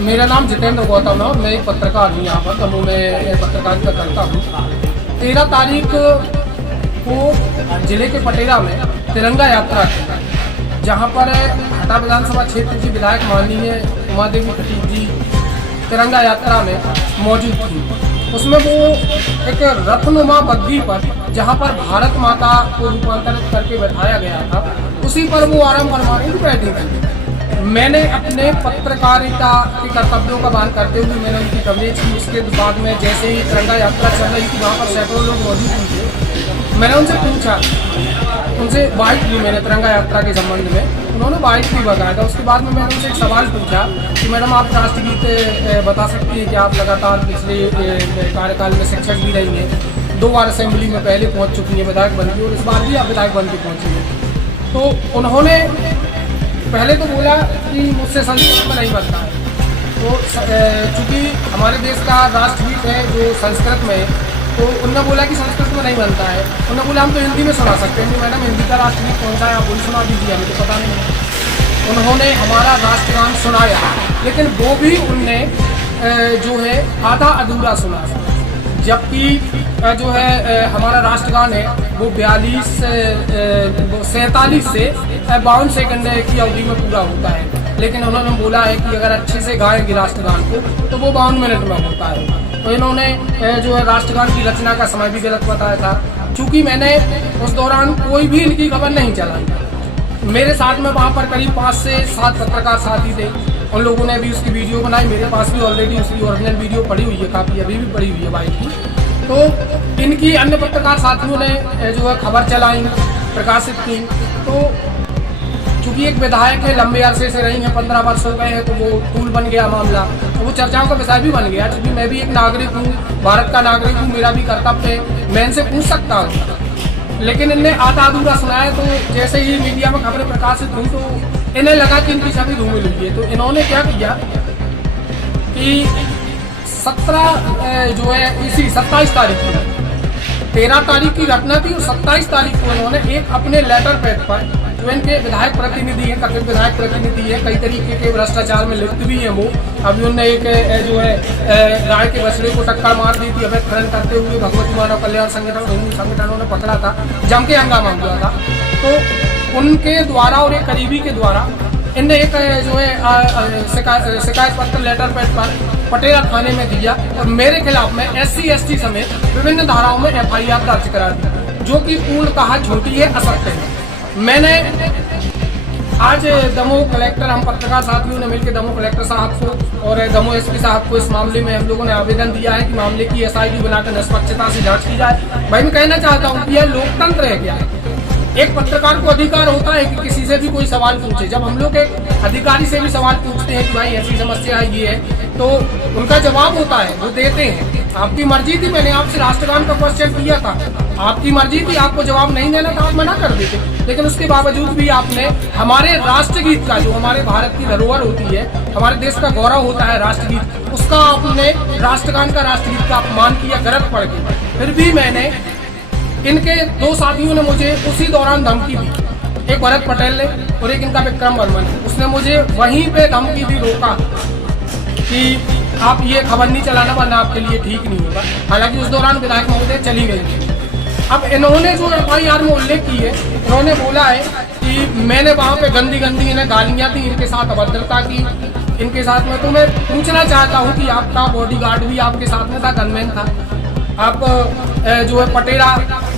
मेरा नाम जितेंद्र गौतम है। मैं एक पत्रकार हूँ, यहाँ पर दमोह में पत्रकारिता करता हूँ। 13 तारीख को जिले के पटेरा में तिरंगा यात्रा थी, जहाँ पर हटा विधानसभा क्षेत्र की विधायक माननीय उमा देवी खटीक जी तिरंगा यात्रा में मौजूद थी। उसमें वो एक रथनुमा बग्घी पर, जहाँ पर भारत माता को रूपांतरित करके बैठाया गया था, उसी पर वो आराम फरमा रही थी बैठी थी। मैंने अपने पत्रकारिता के कर्तव्यों का पालन करते हुए मैंने उनकी कवरेज की। उसके बाद में जैसे ही तिरंगा यात्रा चल रही थी, वहाँ पर सैकड़ों लोग मौजूद थे। मैंने उनसे पूछा, उनसे बाइट ली मैंने तिरंगा यात्रा के संबंध में, उन्होंने बाइट भी बताया था। उसके बाद में मैंने उनसे एक सवाल पूछा कि मैडम आप राष्ट्रगीत बता सकती हैं कि आप लगातार पिछले कार्यकाल में शिक्षक भी रही हैं, 2 बार असेंबली में पहले पहुँच चुकी हैं विधायक बन के, और इस बार भी आप विधायक बन के पहुँची हैं। तो उन्होंने पहले तो बोला कि मुझसे संस्कृत में नहीं बनता है। तो चूँकि हमारे देश का राष्ट्रगीत है जो संस्कृत में है, तो उन्होंने बोला कि संस्कृत में नहीं बनता है। उन्होंने बोला हम तो हिंदी में सुना सकते हैं। मैडम हिंदी का राष्ट्रगीत कौन सा है, आप वही सुना दीजिए, हमें तो पता नहीं। उन्होंने हमारा राष्ट्रगान सुनाया, लेकिन वो भी उनने जो है आधा अधूरा सुना, जबकि जो है हमारा राष्ट्रगान है वो 47 से 52 सेकंड की अवधि में पूरा होता है। लेकिन उन्होंने बोला है कि अगर अच्छे से गाएंगे राष्ट्रगान को तो वो 52 मिनट में होता है। तो इन्होंने जो है राष्ट्रगान की रचना का समय भी गलत बताया था। चूँकि मैंने उस दौरान कोई भी इनकी खबर नहीं चलाई, मेरे साथ में वहाँ पर करीब 5 से 7 पत्रकार साथी थे। उन लोगों ने भी उसकी वीडियो बनाई, मेरे पास भी ऑलरेडी उसकी ओरिजिनल वीडियो पड़ी हुई है, काफ़ी अभी भी पड़ी हुई है बाइक की। तो इनकी अन्य पत्रकार साथियों ने जो है खबर चलाई, प्रकाशित की। तो चूँकि एक विधायक है, लंबे अरसे से रही हैं, 15 वर्ष हो गए हैं, तो वो टूल बन गया मामला, तो वो चर्चाओं का विषय भी बन गया। चूँकि मैं भी एक नागरिक हूँ, भारत का नागरिक हूँ, मेरा भी कर्तव्य है, मैं इनसे पूछ सकता हूँ। लेकिन इनने आधा अधूरा सुनाया। तो जैसे ही मीडिया में खबरें प्रकाशित हुई तो इन्हें लगा कि इनकी छवि धूमिल हुई है। तो इन्होंने क्या किया कि 17 जो है इसी 27 तारीख को, 13 तारीख की घटना थी और 27 तारीख को इन्होंने एक अपने लेटर पैड पर, जो इनके विधायक प्रतिनिधि हैं, कथित विधायक प्रतिनिधि है, कई तरीके के भ्रष्टाचार में लिप्त भी हैं वो। अभी उन्होंने एक जो है गाय के बछड़े को टक्कर मार दी थी अवैध खनन करते हुए, भगवती मानव कल्याण संगठनों ने पकड़ा था, जम के हंगामा हुआ था। तो उनके द्वारा और एक करीबी के द्वारा इनने एक जो है शिकायत पत्र लेटर पैड पर पटेरा थाने में दिया और मेरे खिलाफ में SC ST समेत विभिन्न धाराओं में FIR दर्ज करा दी, जो कि पूर्णतः झूठी है, असत्य है। मैंने आज दमोह कलेक्टर, हम पत्रकार साथियों ने मिलकर दमोह कलेक्टर साहब को और दमोह SP साहब को इस मामले में हम लोगों ने आवेदन दिया है कि मामले की SIT बनाकर निष्पक्षता से जांच की जाए। भाई मैं कहना चाहता हूँ कि यह लोकतंत्र है क्या? एक पत्रकार को अधिकार होता है कि किसी से भी कोई सवाल पूछे। जब हम लोग एक अधिकारी से भी सवाल पूछते हैं कि भाई ऐसी समस्या है ये है, तो उनका जवाब होता है, वो देते हैं। आपकी मर्जी थी, मैंने आपसे राष्ट्रगान का क्वेश्चन किया था, आपकी मर्जी थी, आपको जवाब नहीं देना था, आप मना कर देते। लेकिन उसके बावजूद भी आपने हमारे राष्ट्रगीत का, जो हमारे भारत की धरोहर होती है, हमारे देश का गौरव होता है राष्ट्रगीत, उसका आपने राष्ट्रगान का, राष्ट्रगीत का अपमान किया गलत पढ़ के। फिर भी मैंने, इनके 2 साथियों ने मुझे उसी दौरान धमकी दी, एक भरत पटेल ने और एक इनका विक्रम वर्मा ने। उसने मुझे वहीं पे धमकी दी, रोका कि आप ये खबर नहीं चलाना वरना आपके लिए ठीक नहीं होगा। हालांकि उस दौरान विधायक महोदय चली गई। अब इन्होंने जो FIR में उल्लेख की है, उन्होंने बोला है कि मैंने वहाँ पे गंदी इन्हें गालियाँ दी, इनके साथ अभद्रता की, इनके साथ में। तो मैं पूछना चाहता हूँ कि आपका बॉडीगार्ड भी आपके साथ में था, गनमैन था, आप जो है पटेरा,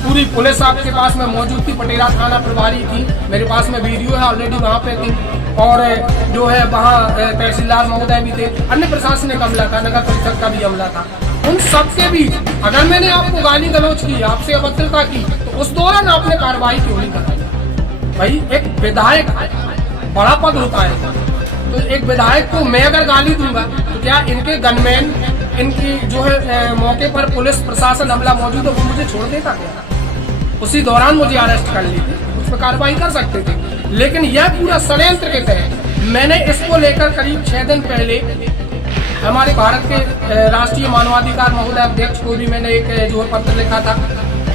पूरी पुलिस आपके पास में मौजूद थी, पटेरा थाना प्रभारी थी, मेरे पास में वीडियो है ऑलरेडी वहाँ पे थी, और जो है वहाँ तहसीलदार महोदय भी थे, अन्य प्रशासनिक अमला था, नगर परिषद का भी अमला था। उन सबके बीच अगर मैंने आपको गाली गलौज की, आपसे अभद्रता की, तो उस दौरान आपने कार्रवाई क्यों नहीं कराई? भाई एक विधायक बड़ा पद होता है, तो एक विधायक को मैं अगर गाली दूंगा तो क्या इनके गनमैन, इनकी जो है मौके पर पुलिस प्रशासन अमला मौजूद है, वो मुझे छोड़ देता क्या? उसी दौरान मुझे अरेस्ट कर लेते, उस पर कार्रवाई कर सकते थे। लेकिन यह पूरा षड्यंत्र के तहत मैंने इसको लेकर करीब 6 दिन पहले हमारे भारत के राष्ट्रीय मानवाधिकार महोदय अध्यक्ष को भी मैंने एक जो है पत्र लिखा था,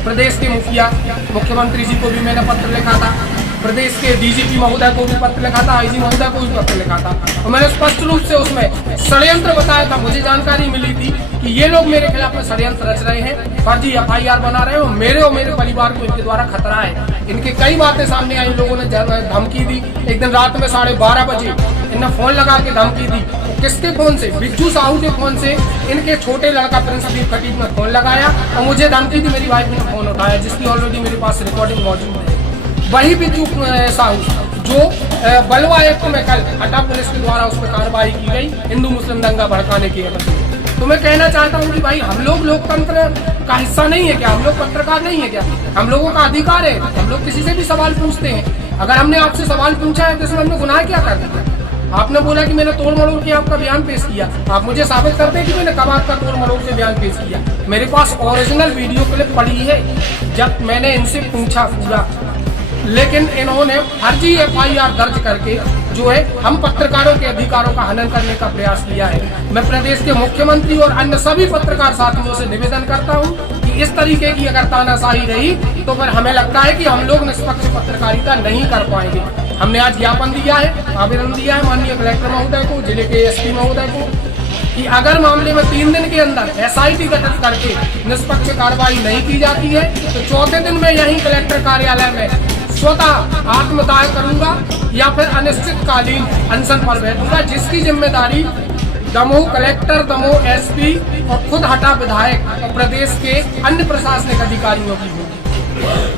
प्रदेश के मुखिया मुख्यमंत्री जी को भी मैंने पत्र लिखा था, प्रदेश के डीजीपी महोदय को भी पत्र लिखा था, आईजी महोदय को भी पत्र लिखा था और मैंने स्पष्ट रूप से उसमें षड्यंत्र बताया था। मुझे जानकारी मिली थी कि ये लोग मेरे खिलाफ में षड्यंत्र रच रहे हैं, फर्जी FIR बना रहे हैं और मेरे परिवार को इनके द्वारा खतरा है। इनकी कई बातें सामने आई, इन लोगों ने धमकी दी। एक दिन रात में 12:30 बजे इन्हें फोन लगा के धमकी दी। किसके फोन से? बिज्जू साहू के फोन से इनके छोटे लड़का प्रिंसदीप खटीक ने फोन लगाया और मुझे धमकी दी। मेरी वाइफ ने फोन उठाया, जिसकी ऑलरेडी मेरे पास रिकॉर्डिंग मौजूद है। वही बिज्जू साहू जो बलवा एक्ट में कल हटा पुलिस के द्वारा उस पर कार्रवाई की गई हिंदू मुस्लिम दंगा भड़काने की एवज में। तो मैं कहना चाहता हूँ कि भाई हम लोग लोकतंत्र का हिस्सा नहीं है क्या? हम लोग पत्रकार नहीं है क्या? हम लोगों का अधिकार है, हम लोग किसी से भी सवाल पूछते हैं। अगर हमने आपसे सवाल पूछा है तो इसमें हमने गुनाह क्या कर दिया? आपने बोला कि मैंने तोड़ मरोड़ के आपका बयान पेश किया, आप मुझे साबित करते हैं कि मैंने कब आपका तोड़ मरोड़ के बयान पेश किया? मेरे पास ओरिजिनल वीडियो क्लिप पड़ी है जब मैंने इनसे पूछा पूरा, लेकिन इन्होंने फर्जी FIR दर्ज करके जो है हम पत्रकारों के अधिकारों का हनन करने का प्रयास किया है। मैं प्रदेश के मुख्यमंत्री और अन्य सभी पत्रकार साथियों से निवेदन करता हूं कि इस तरीके की अगर तानाशाही रही तो फिर हमें लगता है कि हम लोग निष्पक्ष पत्रकारिता नहीं कर पाएंगे। हमने आज ज्ञापन दिया है, आवेदन दिया है माननीय कलेक्टर महोदय को, जिले के SP महोदय को कि अगर मामले में 3 दिन के अंदर SIT गठित करके निष्पक्ष कार्रवाई नहीं की जाती है तो चौथे दिन में यही कलेक्टर कार्यालय में स्वतः आत्मदाह करूंगा या फिर अनिश्चितकालीन अनशन पर बैठूंगा, जिसकी जिम्मेदारी दमोह कलेक्टर, दमोह SP और खुद हटा विधायक और प्रदेश के अन्य प्रशासनिक अधिकारियों की होगी।